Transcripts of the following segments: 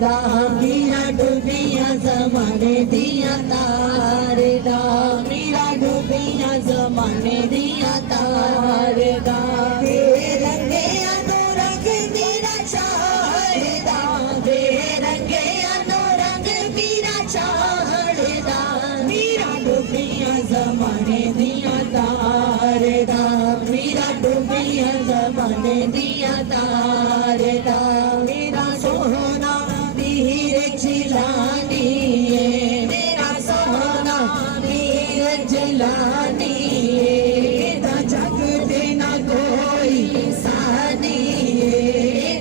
दा मीरा डूबिया जमाने दिया तारे दा मीरा डूबिया जमाने दिया तारे दा रंगे अनो रंग मीरा चाहे दा रंगे अनो रंग मीरा चाहे दा मीरा डूबिया जमाने दिया तारे दा मीरा डूबिया जमाने दिया तारे दा मेरा सोहना हीरे जिलानी मेरा सोहना हीरे जिलानी दा जग दे ना कोई सानी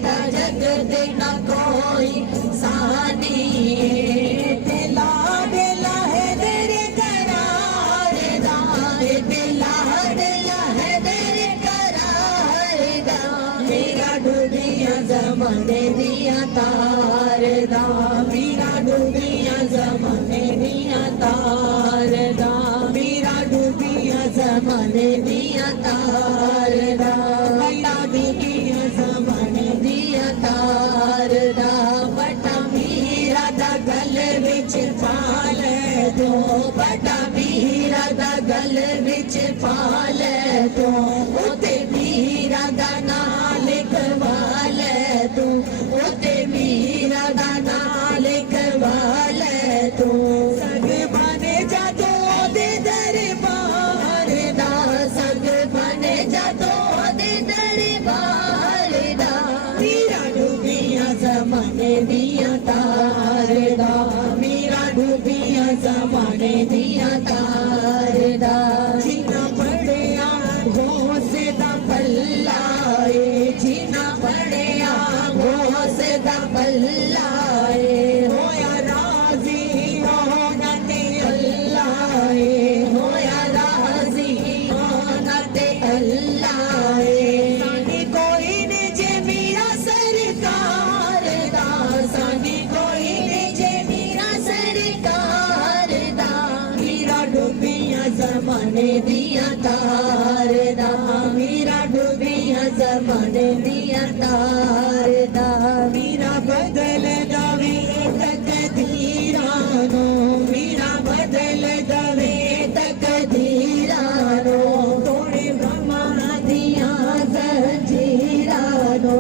दा जग दे ना कोई सानी दिला दिला है तेरे करार दा दिला दिला है तेरे करार दा मेरा डूबिया जमाने दिया तारे दा मीरा डूबिया जमाने दिया तारे दा मीरा डूबिया जमाने दिया तारे दा बटा डूबिया जमाने दिया तारे दा बटा मीरा दा गल विच पाल दो बटा मीरा दा गल विच पाल दो उते मीरा दा नाल कवाल तू उते मीरा दा नाल कवाल तू सग बने जादो दे दरबार दा सग बने जादो दे दरबार दा मीरा डूबिया जमाने दिया तारे दा मीरा डूबिया जमाने दिया तारे दा जिन्ना पढ़िया होसे दा पल्ला जिन्ना पढ़िया होसे दा पल्ला होया राजी होना ते अल्लाह होया राजी होना ते अल्लाह सानी कोई ने जे मीरा सरकार दा सानी कोई ने जे मीरा सरकार दा मीरा डूबिया जमाने दिया तारे दा मीरा डूबिया जमाने दिया तारे दा मीरा बदल दवे तकदीरानो मीरा बदल दवे तकदीरानो तोड़े गमा दिया जंजीरानो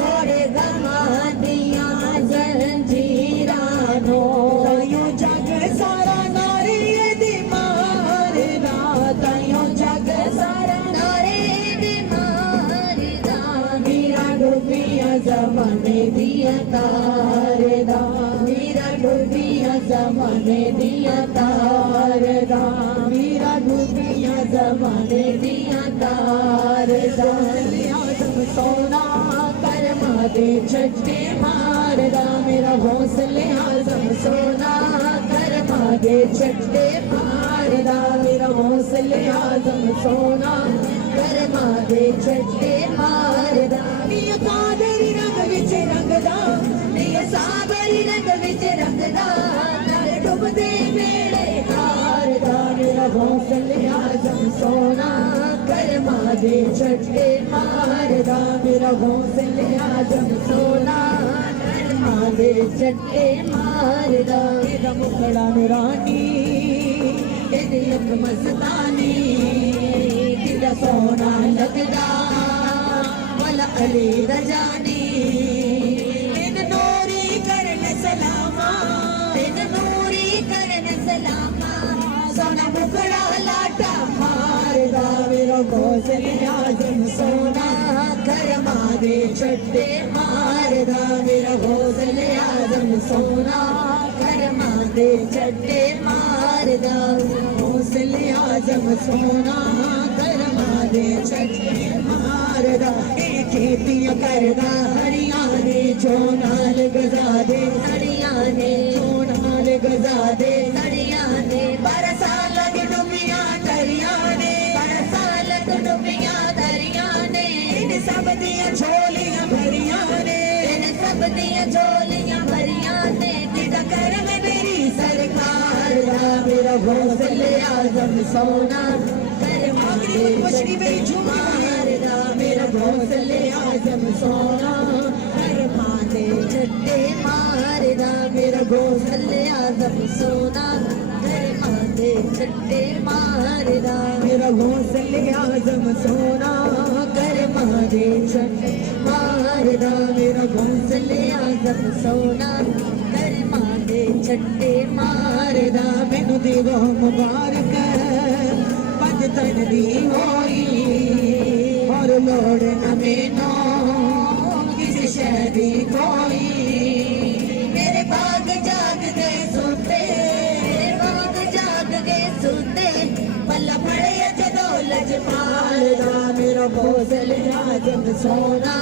तोड़े गमा दिया जंजीरानो तायो जग सारा नारी दी मारदा तायो जग सारा नारी दी मारदा मीरा डूबिया जमाने दिया तारे दा मीरा डूबिया जमाने दिया तारे दा मीरा डूबिया जमाने दिया तारे दा आजम सोना करमा दे छट्टे मारदा मेरा हौसले आजम सोना करमा दे छट्टे मारदा मेरा हौसले आजम सोना करमा दे छट्टे मारदा नीय कादरी रंग विच रंगदा नीय साबरी रंग विच रंगदा नल डुबदे वेले हारदा मेरा हौसले आजम सोना करमा दे छट्टे मारदा मेरा हौसले आजम सोना करमा दे छट्टे मारदा एदा मुखड़ा नूरानी एदी अख मस्तानी किदा सोना लगदा वला अली रजानी इन नूरी करन सलामा इन नूरी करन सलामा सोना मुखड़ा लाटा मारदा मेरा हौसले आजम सोना करमा दे छट्टे मारदा मेरा हौसले आजम सोना करमा दे छट्टे मारदा हौसले आजम सोना करमा दे छट्टे मारदा खेतियां करदा हरियाणे जो नाल गजा दे हरियाणे जो नाल गजा दे हरियाणे बरसा लग डुबिया दरियाने बरसा लग डुबिया दरियाने इन सब दियां झोलियां भरियां ने इन सब दियां झोलियां भरियां ने तेरा करम मेरी सरकार दा मेरा हौसले आजम सोना करमा दे छट्टे मारदा मेरा हौसले आजम सोना करमा दे छट्टे मारदा गौसल आजम सोना कर मादे छट्टे मारदा मेरा गौसल आजम सोना कर मादे छट्टे मारदा मेरा गौसल आजम सोना कर मादे छट्टे मारदा मैनू देवो मुबारक पंज तन दी होई और लोड़ न मैनू किसी शह दी कोई मेरे बाग जाग गए सुनते मेरे बाग जाग गए सुनते पल्ला फड़े जदो लजपाल दा मेरा गौसल आजम सोना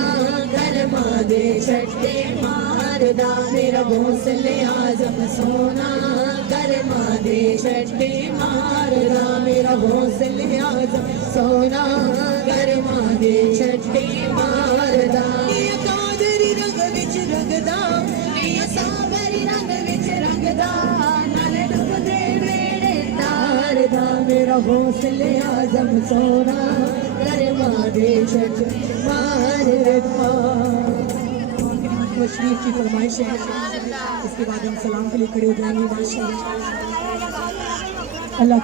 गरमा दे छट्टे मारदा मेरा गौसल आजम सोना गरमा दे छट्टे मारदा मेरा गौसल आजम सोना गरमा दे छट्टे मारदा कादरी रंग विच रंगदा सावरी रंग विच रंगदा नाले डुबदे वेड़े तारदा मेरा गौसल आजम सोना गरमा दे छट्टे मारदा शरीफ की फरमाइश है इसके बाद हम सलाम के लिए खड़े हो जाएंगे माशाअल्लाह अल्लाह